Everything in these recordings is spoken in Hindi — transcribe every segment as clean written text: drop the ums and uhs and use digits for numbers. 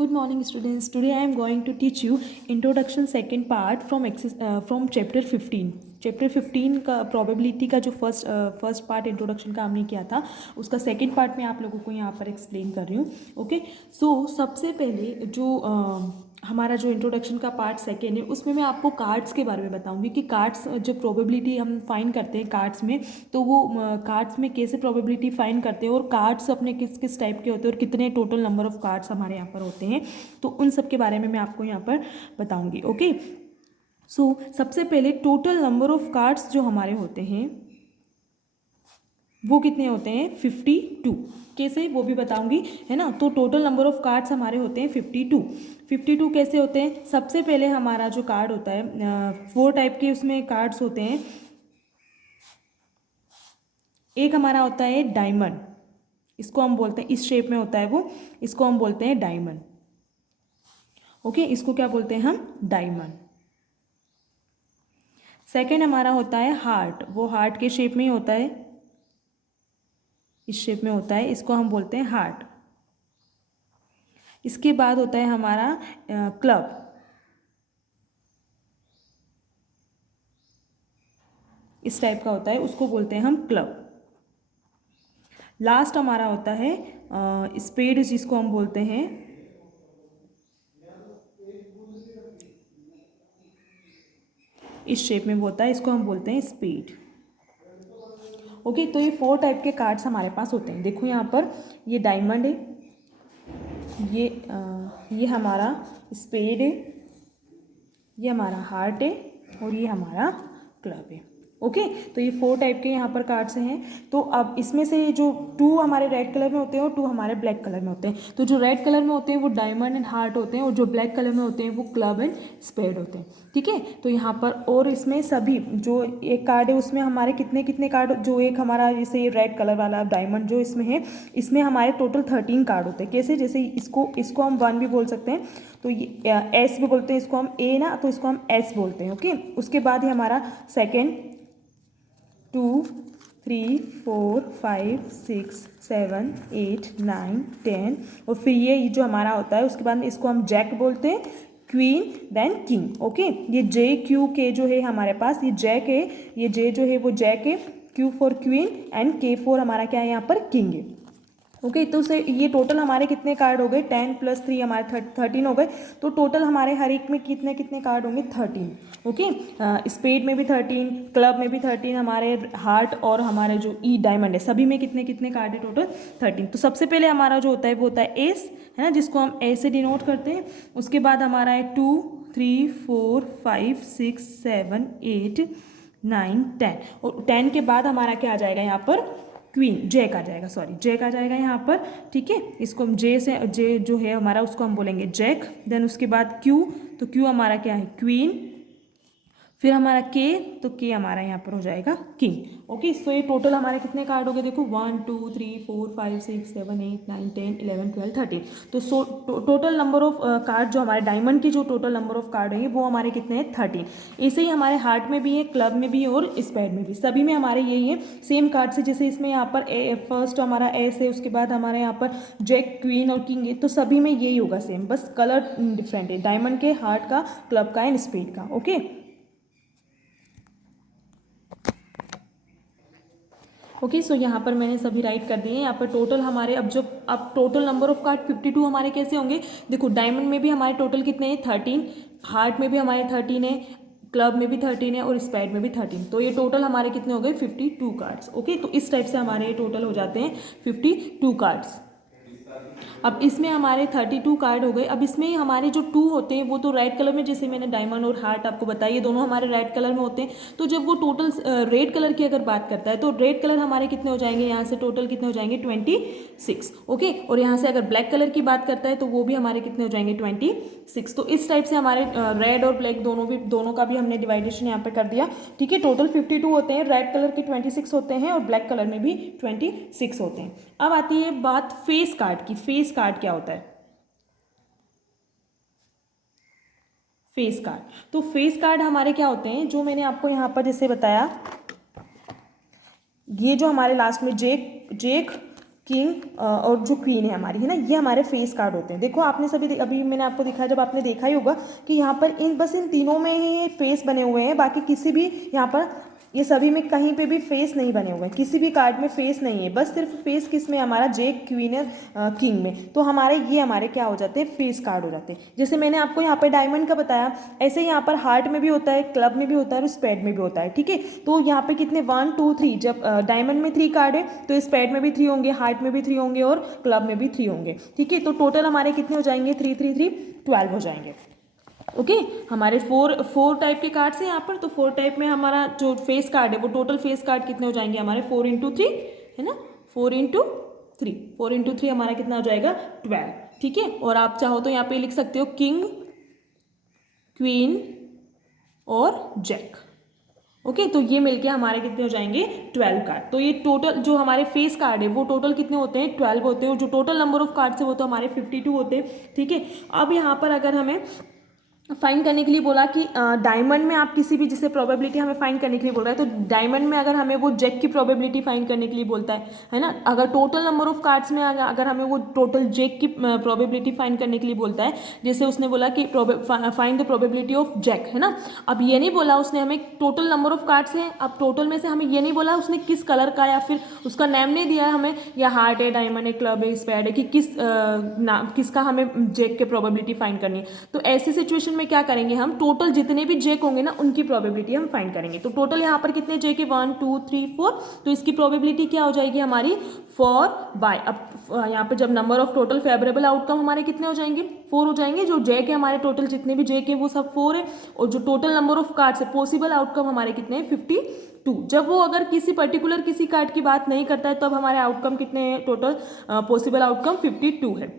Good morning, students. Today I am going to teach you introduction second part from chapter 15. Chapter 15 का प्रोबेबिलिटी का जो फर्स्ट पार्ट इंट्रोडक्शन का हमने किया था, उसका सेकंड पार्ट मैं आप लोगों को यहाँ पर एक्सप्लेन कर रही हूँ. ओके, सो सबसे पहले जो हमारा जो इंट्रोडक्शन का पार्ट सेकेंड है, उसमें मैं आपको कार्ड्स के बारे में बताऊंगी कि कार्ड्स जो प्रोबेबिलिटी हम फाइंड करते हैं कार्ड्स में, तो वो कार्ड्स में कैसे प्रोबेबिलिटी फाइंड करते हैं और कार्ड्स अपने किस किस टाइप के होते हैं और कितने टोटल नंबर ऑफ कार्ड्स हमारे यहाँ पर होते हैं, तो उन सब के बारे में मैं आपको यहाँ पर बताऊँगी. ओके, सो सबसे पहले टोटल नंबर ऑफ कार्ड्स जो हमारे होते हैं वो कितने होते हैं 52. कैसे वो भी बताऊंगी, है ना. तो टोटल नंबर ऑफ कार्ड्स हमारे होते हैं 52. 52 कैसे होते हैं? सबसे पहले हमारा जो कार्ड होता है 4 टाइप के उसमें कार्ड्स होते हैं. एक हमारा होता है डायमंड, इसको हम बोलते हैं, इस शेप में होता है वो, इसको हम बोलते हैं डायमंड. ओके, इसको क्या बोलते हैं हम? डायमंड. सेकेंड हमारा होता है हार्ट, वो हार्ट के शेप में ही होता है, इस शेप में होता है, इसको हम बोलते हैं हार्ट. इसके बाद होता है हमारा क्लब, इस टाइप का होता है, उसको बोलते हैं हम क्लब. लास्ट हमारा होता है स्पेड, जिसको हम बोलते हैं, इस शेप में होता है, इसको हम बोलते हैं स्पेड. ओके, तो ये 4 टाइप के कार्ड्स हमारे पास होते हैं. देखो यहाँ पर ये डायमंड है, ये हमारा स्पेड है, ये हमारा हार्ट है और ये हमारा क्लब है. ओके, तो ये 4 टाइप के यहाँ पर कार्ड्स हैं. तो अब इसमें से जो 2 हमारे रेड कलर में होते हैं और 2 हमारे ब्लैक कलर में होते हैं. तो जो रेड कलर में होते हैं वो डायमंड एंड हार्ट होते हैं और जो ब्लैक कलर में होते हैं वो क्लब एंड स्पेड होते हैं. ठीक है, तो यहाँ पर और इसमें सभी जो एक कार्ड है उसमें हमारे कितने कितने कार्ड, जो एक हमारा जैसे ये रेड कलर वाला डायमंड जो इसमें है, इसमें हमारे टोटल 13 कार्ड होते हैं. कैसे? जैसे इसको हम 1 भी बोल सकते हैं, तो ये एस भी बोलते हैं, इसको हम ए ना, तो इसको हम एस बोलते हैं. ओके, उसके बाद ही हमारा सेकेंड 2 3 4 5 6 7 8 9 10, और फिर ये जो हमारा होता है उसके बाद इसको हम जैक बोलते हैं, क्वीन, देन किंग. ओके, ये जे क्यू के जो है हमारे पास, ये जैक है, ये जे जो है वो जैक है, क्यू फॉर क्वीन एंड के फॉर हमारा क्या है यहाँ पर? किंग है. ओके, तो से ये टोटल हमारे कितने कार्ड हो गए? 10 + 3 हमारे 13 हो गए. तो टोटल हमारे हर एक में कितने कितने कार्ड होंगे? 13. ओके, स्पेड में भी 13, क्लब में भी 13, हमारे हार्ट और हमारे जो ई डायमंड है सभी में कितने कितने कार्ड है? टोटल 13. तो सबसे पहले हमारा जो होता है वो होता है एस, है ना, जिसको हम ए से डिनोट करते हैं. उसके बाद हमारा है 2 3 4 5 6 7 8 9 10, और 10 के बाद हमारा क्या आ जाएगा यहाँ पर? क्वीन, जैक आ जाएगा, सॉरी जैक आ जाएगा यहाँ पर. ठीक है, इसको हम जे जो है हमारा उसको हम बोलेंगे जैक. देन उसके बाद क्यू, तो क्यू हमारा क्या है? क्वीन. फिर हमारा के, तो के हमारा यहाँ पर हो जाएगा किंग. ओके, सो ये टोटल हमारे कितने कार्ड हो गए? देखो 1 2 3 4 5 6 7 8 9 10 11 12 13. तो टोटल नंबर ऑफ कार्ड जो हमारे डायमंड की जो टोटल नंबर ऑफ कार्ड है वो हमारे कितने हैं? 13. ऐसे ही हमारे हार्ट में भी है, क्लब में भी है और स्पेड में भी, सभी में हमारे यही है सेम कार्ड से. जैसे इसमें यहाँ पर फर्स्ट हमारा एस है, उसके बाद हमारे यहाँ पर जैक, क्वीन और किंग है, तो सभी में यही होगा सेम, बस कलर डिफरेंट है, डायमंड के, हार्ट का, क्लब का एंड स्पेड का. ओके, ओके, सो यहाँ पर मैंने सभी राइट कर दिए. यहाँ पर टोटल हमारे अब टोटल नंबर ऑफ कार्ड 52 हमारे कैसे होंगे? देखो डायमंड में भी हमारे टोटल कितने हैं? 13, हार्ट में भी हमारे 13 है, क्लब में भी 13 है और स्पेड में भी 13. तो ये टोटल हमारे कितने हो गए? 52 कार्ड्स. ओके, तो इस टाइप से हमारे टोटल हो जाते हैं 52 कार्ड्स. अब इसमें हमारे 32 कार्ड हो गए. अब इसमें हमारे जो 2 होते हैं वो तो रेड कलर में, जैसे मैंने डायमंड और हार्ट आपको बताइए दोनों हमारे रेड कलर में होते हैं. तो जब वो टोटल रेड कलर की अगर बात करता है तो रेड कलर हमारे कितने हो जाएंगे? यहाँ से टोटल कितने हो जाएंगे? 26. ओके, और यहाँ से अगर ब्लैक कलर की बात करता है तो वो भी हमारे कितने हो जाएंगे? 26. तो इस टाइप से हमारे रेड और ब्लैक दोनों का भी हमने डिवाइडेशन यहाँ पे कर दिया. ठीक है, टोटल 52 होते हैं, रेड कलर के 26 होते हैं और ब्लैक कलर में भी 26 होते हैं. अब आती है बात फेस कार्ड की. फेस कार्ड क्या होता है? फेस कार्ड, तो फेस कार्ड हमारे क्या होते हैं? जो मैंने आपको यहाँ पर जैसे बताया, ये जो हमारे लास्ट में जेक किंग और जो क्वीन है हमारी, है ना, ये हमारे फेस कार्ड होते हैं। देखो आपने सभी अभी मैंने आपको दिखाया, जब आपने देखा ही होगा कि यहाँ पर बस इन तीनों में ही फेस बने हुए हैं, बाकी किसी भी यहाँ पर ये सभी में कहीं पे भी फेस नहीं बने हुए हैं, किसी भी कार्ड में फेस नहीं है, बस सिर्फ फेस किस में, हमारा जेक क्वीन किंग में। तो हमारे क्या हो जाते हैं, फेस कार्ड हो जाते हैं। जैसे मैंने आपको यहाँ पे डायमंड का बताया, ऐसे यहाँ पर हार्ट में भी होता है, क्लब में भी होता है और स्पेड में भी होता है, ठीक है। तो यहाँ पे कितने 1 2 3, जब डायमंड में 3 कार्ड है तो स्पेड में भी 3 होंगे, हार्ट में भी 3 होंगे और क्लब में भी 3 होंगे, ठीक है। तो टोटल हमारे कितने हो जाएंगे, 3 3 3 12 हो जाएंगे। ओके हमारे फोर टाइप के कार्ड्स हैं यहाँ पर। तो 4 टाइप में हमारा जो फेस कार्ड है वो टोटल फेस कार्ड कितने हो जाएंगे हमारे, 4 × 3, है ना, 4 × 3 हमारा कितना हो जाएगा, 12, ठीक है। और आप चाहो तो यहाँ पे लिख सकते हो किंग, क्वीन और जैक। ओके तो ये मिलके हमारे कितने हो जाएंगे, 12 कार्ड। तो ये टोटल जो हमारे फेस कार्ड है वो टोटल कितने होते हैं, 12 होते हैं। और जो टोटल नंबर ऑफ कार्ड्स है वो तो हमारे 52 होते हैं, ठीक है। अब यहाँ पर अगर हमें फाइंड करने के लिए बोला कि डायमंड में आप किसी भी, जिसे प्रोबेबिलिटी हमें फाइंड करने के लिए बोल रहा है, तो डायमंड में अगर हमें वो जैक की प्रोबेबिलिटी फाइंड करने के लिए बोलता है ना। अगर टोटल नंबर ऑफ कार्ड्स में अगर हमें वो टोटल जैक की प्रोबेबिलिटी फाइंड करने के लिए बोलता है, जैसे उसने बोला कि find the probability of jack, है ना। अब ये नहीं बोला उसने हमें टोटल नंबर ऑफ कार्ड्स हैं, अब टोटल में से हमें ये नहीं बोला उसने किस कलर का, या फिर उसका नेम नहीं दिया है हमें, या हार्ट है, डायमंड है, क्लब है, स्पेड है, कि किसका हमें जैक के प्रोबेबिलिटी फाइंड करनी है। तो ऐसी सिचुएशन में क्या करेंगे, हम टोटल जितने भी जेक होंगे ना उनकी प्रोबेबिलिटी हम फाइंड करेंगे। तो टोटल यहाँ पर कितने जेक है, 1 2 3 4, तो इसकी प्रोबेबिलिटी क्या हो जाएगी हमारी, 4/। अब यहाँ पर जब number of total favourable outcome हमारे कितने हो जाएंगे, 4 हो जाएंगे। जो जेक है हमारे टोटल जितने भी जेक है वो सब 4 है, और जो टोटल नंबर ऑफ कार्ड्स है पॉसिबल आउटकम हमारे कितने हैं, 52। जब वो अगर किसी पर्टिकुलर किसी कार्ड की बात नहीं करता है तब हमारे आउटकम कितने हैं, टोटल पॉसिबल आउटकम 52 है।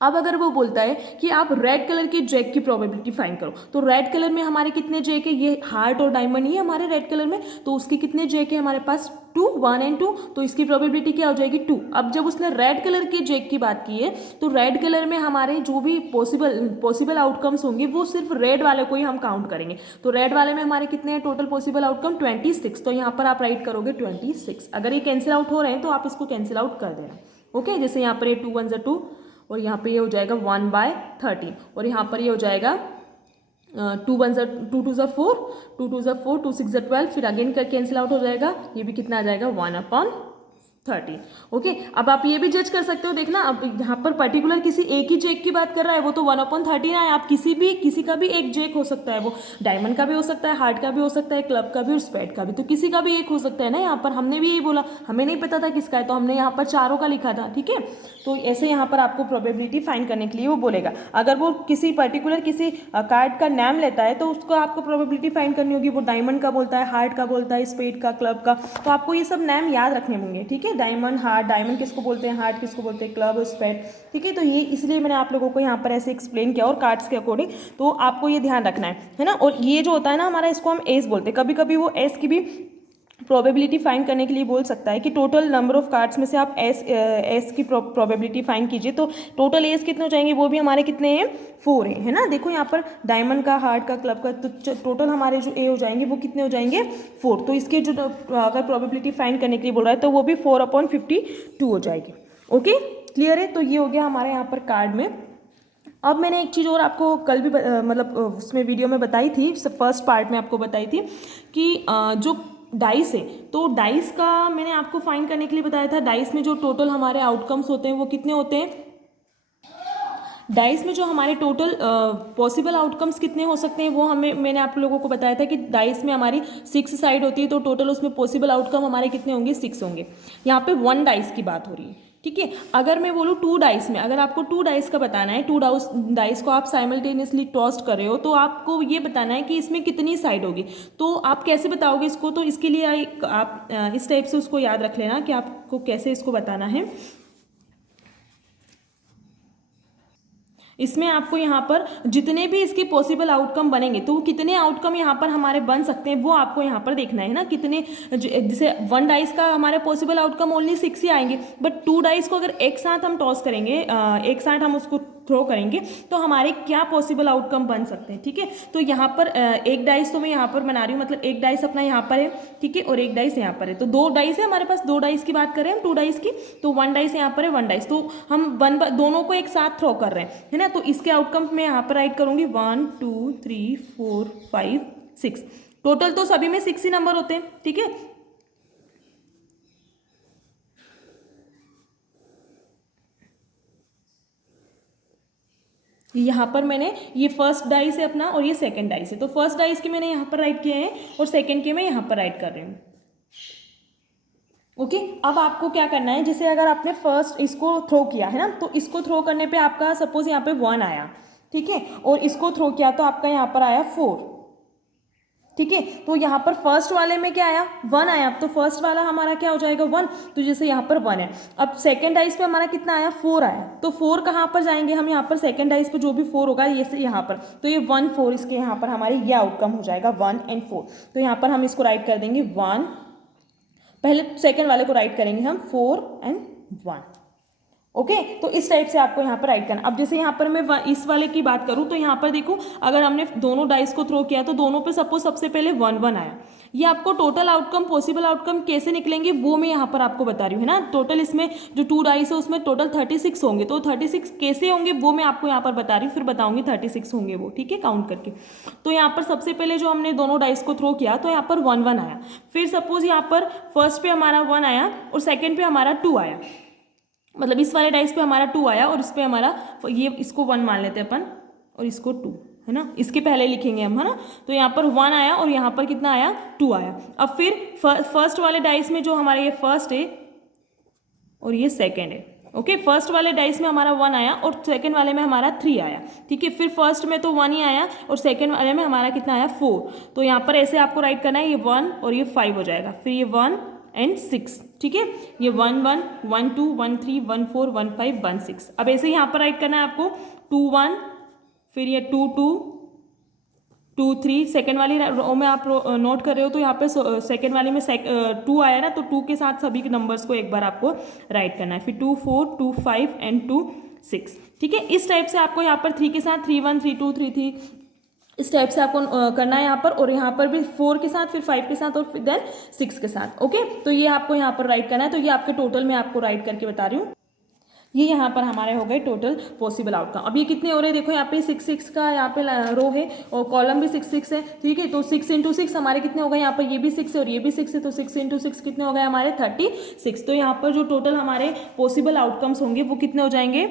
अब अगर वो बोलता है कि आप रेड कलर के जैक की प्रोबेबिलिटी फाइंड करो, तो रेड कलर में हमारे कितने जैक है, ये हार्ट और डायमंड ही है हमारे रेड कलर में, तो उसके कितने जैक है हमारे पास, 2, 1 और 2, तो इसकी प्रोबेबिलिटी क्या हो जाएगी, 2। अब जब उसने रेड कलर के जैक की बात की है, तो रेड कलर में हमारे जो भी पॉसिबल आउटकम्स होंगे वो सिर्फ रेड वाले को ही हम काउंट करेंगे। तो रेड वाले में हमारे कितने हैं टोटल पॉसिबल आउटकम, 26। तो यहाँ पर आप राइट करोगे 26। अगर ये कैंसिल आउट हो रहे हैं तो आप इसको कैंसिल आउट कर देना। ओके जैसे यहाँ पर ये 2 1 2, और यहाँ पे ये हो जाएगा 1/13, और यहाँ पर ये हो जाएगा 2 1 2 2 4, 2 2 4, 2 6 12, फिर अगेन कर कैंसिल आउट हो जाएगा, ये भी कितना आ जाएगा 1/13। ओके अब आप ये भी जज कर सकते हो, देखना अब यहाँ पर पर्टिकुलर किसी एक ही जेक की बात कर रहा है, वो तो 1/13 है। आप किसी का भी एक जेक हो सकता है, वो डायमंड का भी हो सकता है, हार्ट का भी हो सकता है, क्लब का भी और स्पेड का भी, तो किसी का भी एक हो सकता है ना। यहाँ पर हमने भी यही बोला, हमें नहीं पता था किसका है, तो हमने यहाँ पर चारों का लिखा था, ठीक है। तो ऐसे यहाँ पर आपको प्रोबेबिलिटी फाइंड करने के लिए वो बोलेगा। अगर वो किसी पर्टिकुलर किसी कार्ड का नाम लेता है तो उसको आपको प्रोबेबिलिटी फाइंड करनी होगी, वो डायमंड का बोलता है, हार्ट का बोलता है, स्पेड का, क्लब का, तो आपको ये सब नाम याद रखने होंगे, ठीक है। डायमंड, हार्ट, डायमंड किसको बोलते हैं, हार्ट किसको बोलते हैं, क्लब, स्पेड, ठीक है। तो ये इसलिए मैंने आप लोगों को यहाँ पर ऐसे एक्सप्लेन किया, और कार्ड्स के अकॉर्डिंग, तो आपको ये ध्यान रखना है ना। और ये जो होता है ना हमारा, इसको हम एस बोलते हैं। कभी कभी वो एस की भी प्रोबेबिलिटी फाइंड करने के लिए बोल सकता है कि टोटल नंबर ऑफ कार्ड्स में से आप एस की प्रोबेबिलिटी फाइंड कीजिए, तो टोटल एस कितने हो जाएंगे, वो भी हमारे कितने हैं, 4 है ना। देखो यहाँ पर डायमंड का, हार्ट का, क्लब का, तो टोटल हमारे जो ए हो जाएंगे वो कितने हो जाएंगे, 4। तो इसके जो अगर प्रोबेबिलिटी फाइंड करने के लिए बोल रहा है तो वो भी 4/52 हो जाएगी। ओके क्लियर है। तो ये हो गया हमारे यहाँ पर कार्ड में। अब मैंने एक चीज़ और आपको कल भी मतलब उसमें वीडियो में बताई थी, फर्स्ट पार्ट में आपको बताई थी कि जो डाइस है, तो डाइस का मैंने आपको फाइंड करने के लिए बताया था। डाइस में जो टोटल हमारे आउटकम्स होते हैं वो कितने होते हैं, डाइस में जो हमारे टोटल पॉसिबल आउटकम्स कितने हो सकते हैं वो मैंने आप लोगों को बताया था कि डाइस में हमारी 6 साइड होती है, तो टोटल उसमें पॉसिबल आउटकम हमारे कितने होंगे, 6 होंगे। यहाँ पे 1 डाइस की बात हो रही है, ठीक है। अगर मैं बोलूँ 2 डाइस में, अगर आपको 2 डाइस का बताना है, 2 डाइस को आप साइमल्टेनियसली टॉस्ट कर रहे हो, तो आपको ये बताना है कि इसमें कितनी साइड होगी। तो आप कैसे बताओगे इसको, तो इसके लिए आप इस टाइप से उसको याद रख लेना कि आपको कैसे इसको बताना है। इसमें आपको यहाँ पर जितने भी इसके पॉसिबल आउटकम बनेंगे, तो कितने आउटकम यहाँ पर हमारे बन सकते हैं वो आपको यहाँ पर देखना है ना। कितने, जैसे 1 डाइस का हमारे पॉसिबल आउटकम ओनली 6 ही आएंगे, बट 2 डाइस को अगर एक साथ हम टॉस करेंगे, एक साथ हम उसको थ्रो करेंगे तो हमारे क्या पॉसिबल आउटकम बन सकते हैं, ठीक है। तो यहाँ पर एक डाइस तो मैं यहाँ पर बना रही हूँ, मतलब एक डाइस अपना यहाँ पर है, ठीक है, और एक डाइस यहाँ पर है, तो 2 डाइस है हमारे पास। 2 डाइस की बात करें हम, 2 डाइस की, तो 1 डाइस यहाँ पर है, 1 डाइस, तो हम दोनों को एक साथ थ्रो कर रहे हैं, है ना। तो इसके आउटकम मैं यहाँ पर राइट करूँगी 1 2 3 4 5 6, टोटल तो सभी में 6 ही नंबर होते हैं, ठीक है। यहाँ पर मैंने ये फर्स्ट डाइस है अपना और ये सेकंड डाइस है, तो फर्स्ट डाइस के मैंने यहाँ पर राइट किए हैं और सेकंड के मैं यहाँ पर राइट कर रही हूँ। ओके, अब आपको क्या करना है, जैसे अगर आपने फर्स्ट इसको थ्रो किया है ना, तो इसको थ्रो करने पे आपका सपोज यहाँ पे 1 आया, ठीक है, और इसको थ्रो किया तो आपका यहाँ पर आया 4, ठीक है। तो यहाँ पर फर्स्ट वाले में क्या आया, 1 आया, तो फर्स्ट वाला हमारा क्या हो जाएगा 1, तो जैसे यहाँ पर 1 है। अब सेकंड डाइस पे हमारा कितना आया, 4 आया, तो 4 कहाँ पर जाएंगे हम, यहाँ पर सेकंड डाइस पे जो भी 4 होगा ये से यहाँ पर, तो ये 1 4 इसके यहाँ पर हमारे ये आउटकम हो जाएगा 1 और 4। तो यहाँ पर हम इसको राइट कर देंगे 1, पहले सेकंड वाले को राइट करेंगे हम 4 और 1। ओके, तो इस टाइप से आपको यहाँ पर राइट करना। अब जैसे यहाँ पर मैं इस वाले की बात करूँ तो यहाँ पर देखो, अगर हमने दोनों डाइस को थ्रो किया तो दोनों पे सपोज सबसे पहले 1 1 आया, ये आपको टोटल आउटकम पॉसिबल आउटकम कैसे निकलेंगे वो मैं यहाँ पर आपको बता रही हूँ, है ना। टोटल इसमें जो 2 डाइस है उसमें टोटल 36 होंगे, तो 36 कैसे होंगे वो मैं आपको यहाँ पर बता रही हूँ, फिर बताऊँगी 36 होंगे वो, ठीक है, काउंट करके। तो यहाँ पर सबसे पहले जो हमने दोनों डाइस को थ्रो किया तो यहाँ पर 1 1 आया, फिर सपोज यहाँ पर फर्स्ट पे हमारा 1 आया और सेकेंड पे हमारा 2 आया, मतलब इस वाले डाइस पे हमारा 2 आया और इस पे हमारा, ये इसको 1 मान लेते हैं अपन और इसको 2, है ना, इसके पहले लिखेंगे हम, है ना। तो यहाँ पर 1 आया और यहाँ पर कितना आया, 2 आया। अब फिर फर्स्ट वाले डाइस में जो हमारा ये फर्स्ट है और ये सेकेंड है, ओके, फर्स्ट वाले डाइस में हमारा 1 आया और सेकेंड वाले में हमारा 3 आया, ठीक है। फिर फर्स्ट में तो 1 ही आया और सेकेंड वाले में हमारा कितना आया, 4। तो यहाँ पर ऐसे आपको राइट करना है, ये 1 और ये 5 हो जाएगा, फिर ये 1 और 6, ठीक है, ये 1 1 1 2 1 3 1 4 1 5 1 6। अब ऐसे यहाँ पर राइट करना है आपको 2 1, फिर ये 2 2 2 3, सेकेंड वाली रो में आप नोट कर रहे हो तो यहाँ पे सेकेंड वाले में 2 आया ना, तो 2 के साथ सभी के नंबर्स को एक बार आपको राइट करना है, फिर 2 4 2 5 और 2 6, ठीक है। इस टाइप से आपको यहाँ पर 3 के साथ 3 1 3 2 3 3, इस टाइप से आपको करना है यहाँ पर, और यहाँ पर भी 4 के साथ, फिर 5 के साथ और फिर देन 6 के साथ, ओके। तो ये आपको यहाँ पर राइट करना है, तो ये आपके टोटल में आपको राइट करके बता रही हूँ। ये यहाँ पर हमारे हो गए टोटल पॉसिबल आउटकम। अब ये कितने हो रहे हैं, देखो यहाँ पे 6 6 का यहाँ पे रो है और कॉलम भी 6 6 है, ठीक है। तो 6 इंटू 6 हमारे कितने हो गए, यहाँ पर ये भी 6 है और ये भी 6 है, तो 6 इंटू 6 कितने हो गए हमारे 36। तो यहाँ पर जो टोटल हमारे पॉसिबल आउटकम्स होंगे वो कितने हो जाएंगे,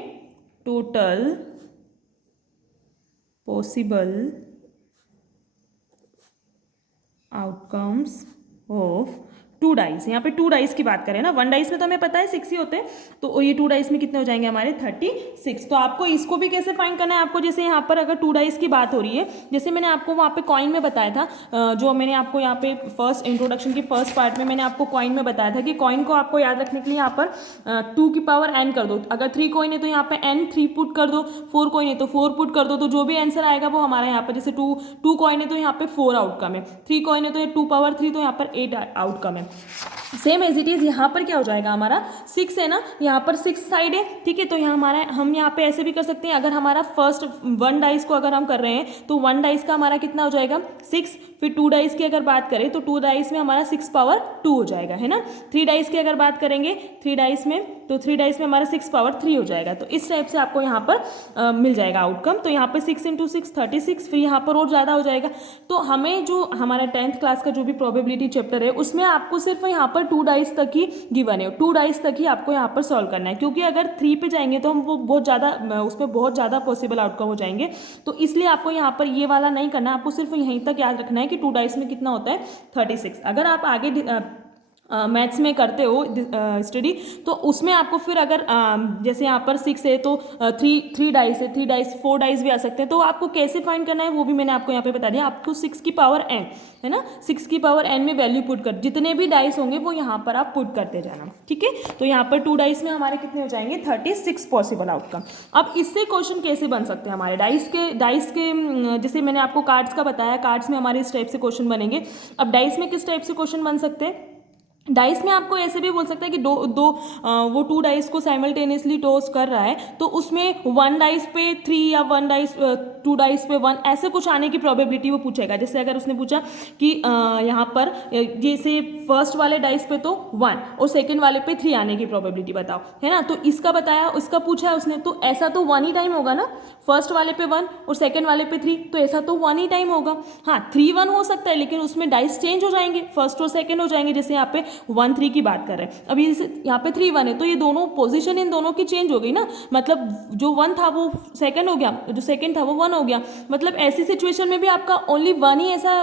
total possible outcomes of 2 dice. यहाँ पे 2 डाइस की बात करें ना, 1 डाइस में तो हमें पता है 6 ही होते हैं, तो ये 2 डाइस में कितने हो जाएंगे हमारे 36। तो आपको इसको भी कैसे फाइंड करना है, आपको जैसे यहाँ पर अगर 2 डाइस की बात हो रही है, जैसे मैंने आपको वहाँ पे कॉइन में बताया था, जो मैंने आपको यहाँ पे फर्स्ट इंट्रोडक्शन की फर्स्ट पार्ट में मैंने आपको कॉइन में बताया था कि कॉइन को आपको याद रखने के लिए यहाँ पर 2 की पावर n कर दो, अगर 3 कॉइन है तो यहाँ पे n 3 पुट कर दो, 4 कॉइन है तो 4 पुट कर दो, तो जो भी आंसर आएगा वो हमारा यहाँ पर, जैसे 2 कॉइन है तो यहाँ पे 4 आउटकम है, 3 कॉइन है तो ये 2 पावर 3 तो यहाँ पर 8 आउटकम है। सेम एज इट इज यहाँ पर क्या हो जाएगा हमारा 6 है ना, यहाँ पर 6 साइड है, ठीक है। तो यहाँ हमारा, हम यहाँ पे ऐसे भी कर सकते हैं, अगर हमारा फर्स्ट 1 डाइस को अगर हम कर रहे हैं तो 1 डाइस का हमारा कितना हो जाएगा 6, फिर 2 डाइस की अगर बात करें तो 2 डाइस में हमारा 6 पावर 2 हो जाएगा, है ना। 3 डाइस की अगर बात करेंगे 3 डाइस में, तो 3 डाइस में हमारा 6 पावर 3 हो जाएगा। तो इस टाइप से आपको यहाँ पर मिल जाएगा आउटकम। तो यहाँ पर 6 इंटू 6 36, फिर यहाँ पर और ज़्यादा हो जाएगा। तो हमें जो हमारा 10th क्लास का जो भी प्रोबेबिलिटी चैप्टर है उसमें आपको सिर्फ यहाँ पर 2 डाइस तक ही गिवन है, 2 डाइस तक ही आपको यहाँ पर सॉल्व करना है, क्योंकि अगर 3 पे जाएंगे तो हम वो बहुत ज़्यादा, उसमें बहुत ज़्यादा पॉसिबल आउटकम हो जाएंगे। तो इसलिए आपको यहाँ पर ये वाला नहीं करना है, आपको सिर्फ यहीं तक याद रखना है कि 2 डाइस में कितना होता है 36। अगर आप आगे मैथ्स में करते हो स्टडी तो उसमें आपको फिर अगर जैसे यहाँ पर 6 है तो 3 डाइस है, 3 डाइस 4 डाइस भी आ सकते हैं। तो आपको कैसे फाइंड करना है वो भी मैंने आपको यहाँ पे बता दिया। आपको 6 की पावर n है ना, 6 की पावर n में वैल्यू पुट कर, जितने भी डाइस होंगे वो यहाँ पर आप पुट करते जाना, ठीक है। तो यहाँ पर 2 डाइस में हमारे कितने हो जाएंगे 36 पॉसिबल आउटकम। अब इससे क्वेश्चन कैसे बन सकते हैं हमारे डाइस के जैसे मैंने आपको कार्ड्स का बताया, कार्ड्स में हमारे इस टाइप से क्वेश्चन बनेंगे। अब डाइस में किस टाइप से क्वेश्चन बन सकते हैं, डाइस में आपको ऐसे भी बोल सकता है कि वो 2 डाइस को साइमल्टेनियसली टॉस कर रहा है, तो उसमें 1 डाइस पे 3 या 2 डाइस पे 1 ऐसे कुछ आने की प्रोबेबिलिटी वो पूछेगा। जैसे अगर उसने पूछा कि यहाँ पर जैसे फर्स्ट वाले डाइस पे तो 1 और सेकंड वाले पे 3 आने की प्रोबेबिलिटी बताओ, है ना। तो इसका बताया, इसका पूछा है उसने, तो ऐसा तो 1 ही टाइम होगा ना, फर्स्ट वाले पे 1 और सेकंड वाले पे 3, तो ऐसा तो 1 ही टाइम होगा। हाँ 3-1 हो सकता है, लेकिन उसमें डाइस चेंज हो जाएंगे, फर्स्ट और सेकंड हो जाएंगे। जैसे यहाँ पे 1-3 की बात कर रहे हैं, अभी यहाँ पे 3-1 है, तो ये दोनों पोजीशन इन दोनों की चेंज हो गई ना, मतलब जो 1 था वो सेकंड हो गया, जो सेकंड था वो 1 हो गया। मतलब ऐसी सिचुएशन में भी आपका ओनली 1 ही ऐसा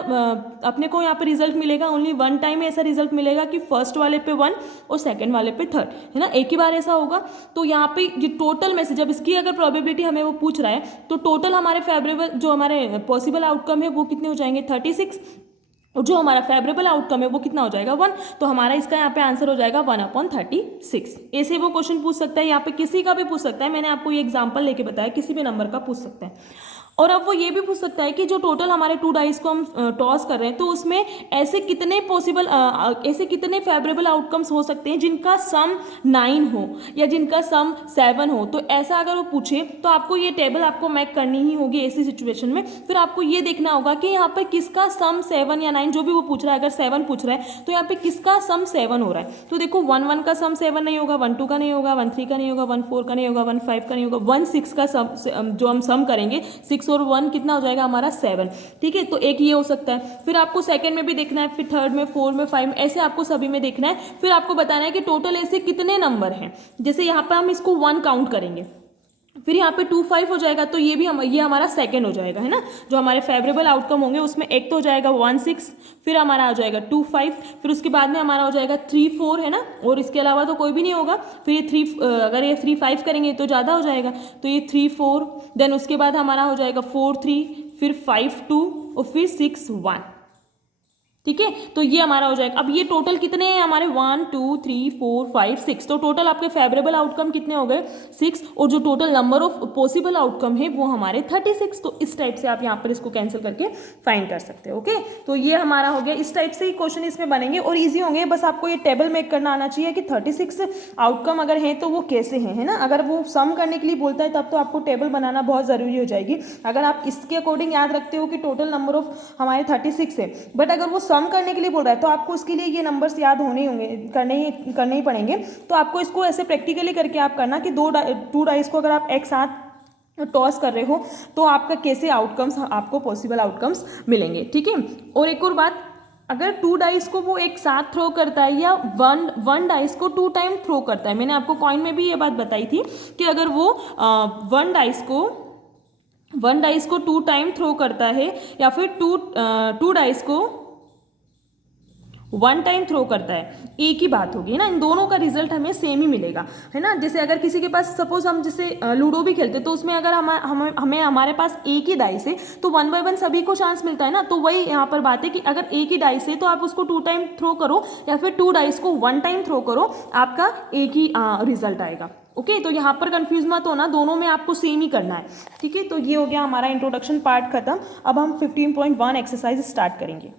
अपने को यहाँ पे रिजल्ट मिलेगा, ओनली 1 टाइम ऐसा रिजल्ट मिलेगा कि फर्स्ट वाले पे 1 और सेकंड वाले पे 3, है ना, एक ही बार ऐसा होगा। तो यहाँ पे ये टोटल में से जब इसकी अगर प्रोबेबिलिटी हमें वो पूछ रहा है, तो टोटल हमारे फेवरेबल जो हमारे पॉसिबल आउटकम है वो कितने हो जाएंगे 36, और जो हमारा फेवरेबल आउटकम है वो कितना हो जाएगा 1। तो हमारा इसका यहाँ पे आंसर हो जाएगा 1/36। ऐसे वो क्वेश्चन पूछ सकता है, यहाँ पे किसी का भी पूछ सकता है, मैंने आपको ये एग्जांपल लेके बताया, किसी भी नंबर का पूछ सकता है। और अब वो ये भी पूछ सकता है कि जो टोटल हमारे 2 डाइस को हम टॉस कर रहे हैं, तो उसमें ऐसे कितने फेवरेबल आउटकम्स हो सकते हैं जिनका सम 9 हो या जिनका सम 7 हो। तो ऐसा अगर वो पूछे तो आपको ये टेबल आपको मेक करनी ही होगी ऐसी सिचुएशन में। फिर आपको ये देखना होगा कि यहाँ पर किसका सम 7 या 9, जो भी वो पूछ रहा है, अगर 7 पूछ रहा है तो यहाँ पे किसका सम 7 हो रहा है। तो देखो 1-1 का सम 7 नहीं होगा, 1-2 का नहीं होगा, 1-3 का नहीं होगा, 1-4 का नहीं होगा, 1-5 का नहीं होगा, 1-6 का सम जो हम सम करेंगे 6 और 1 कितना हो जाएगा हमारा 7। ठीक है, तो एक ये हो सकता है। फिर आपको सेकंड में भी देखना है, फिर थर्ड में, 4 में, 5 में, ऐसे आपको सभी में देखना है। फिर आपको बताना है कि टोटल ऐसे कितने नंबर हैं। जैसे यहाँ पर हम इसको 1 काउंट करेंगे, फिर यहाँ पे 2-5 हो जाएगा, तो ये हमारा सेकंड हो जाएगा, है ना। जो हमारे फेवरेबल आउटकम होंगे उसमें एक तो हो जाएगा 1-6, फिर हमारा हो जाएगा 2-5, फिर उसके बाद में हमारा हो जाएगा 3-4, है ना, और इसके अलावा तो कोई भी नहीं होगा। फिर ये अगर ये 3-5 करेंगे तो ज़्यादा हो जाएगा, तो ये 3-4, देन उसके बाद हमारा हो जाएगा 4-3, फिर 5-2 और फिर 6-1। ठीक है, तो ये हमारा हो जाएगा। अब ये टोटल कितने हैं हमारे 1 2 3 4 5 6, तो टोटल आपके फेवरेबल आउटकम कितने हो गए 6, और जो total number of possible outcome है वो हमारे 36। तो इस टाइप से आप यहाँ पर इसको कैंसिल करके फाइंड कर सकते हो। ओके, तो ये हमारा हो गया। इस टाइप से ही क्वेश्चन इसमें बनेंगे और ईजी होंगे। बस आपको ये टेबल मेक करना आना चाहिए कि 36 आउटकम अगर है तो वो कैसे हैं, है ना। अगर वो सम करने के लिए बोलता है तब तो आपको टेबल बनाना बहुत ज़रूरी हो जाएगी। अगर आप इसके अकॉर्डिंग याद रखते हो कि टोटल नंबर ऑफ हमारे 36 है, बट अगर वो सम करने के लिए बोल रहा है तो आपको उसके लिए ये नंबर्स याद होने होंगे, करने ही पड़ेंगे। तो आपको इसको ऐसे प्रैक्टिकली करके आप करना कि 2 डाइस को अगर आप एक साथ टॉस कर रहे हो तो आपका कैसे आउटकम्स, आपको पॉसिबल आउटकम्स मिलेंगे। ठीक है, और एक और बात, अगर 2 डाइस को वो एक साथ थ्रो करता है या वन डाइस को 2 टाइम थ्रो करता है, मैंने आपको कॉइन में भी ये बात बताई थी कि अगर वो 1 डाइस को 2 टाइम थ्रो करता है या फिर 2 डाइस को 1 टाइम थ्रो करता है, एक ही बात होगी ना। इन दोनों का रिजल्ट हमें सेम ही मिलेगा, है ना। जैसे अगर किसी के पास सपोज हम जैसे लूडो भी खेलते तो उसमें अगर हमें हमारे पास एक ही डाइस है तो 1 बाय 1 सभी को चांस मिलता है ना। तो वही यहाँ पर बात है कि अगर एक ही डाइस है तो आप उसको 2 टाइम थ्रो करो या फिर 2 डाइस को 1 टाइम थ्रो करो, आपका एक ही रिजल्ट आएगा। ओके, तो यहाँ पर कंफ्यूज मत होना, दोनों में आपको सेम ही करना है। ठीक है, तो ये हो गया हमारा इंट्रोडक्शन पार्ट खत्म। अब हम 15.1 एक्सरसाइज स्टार्ट करेंगे।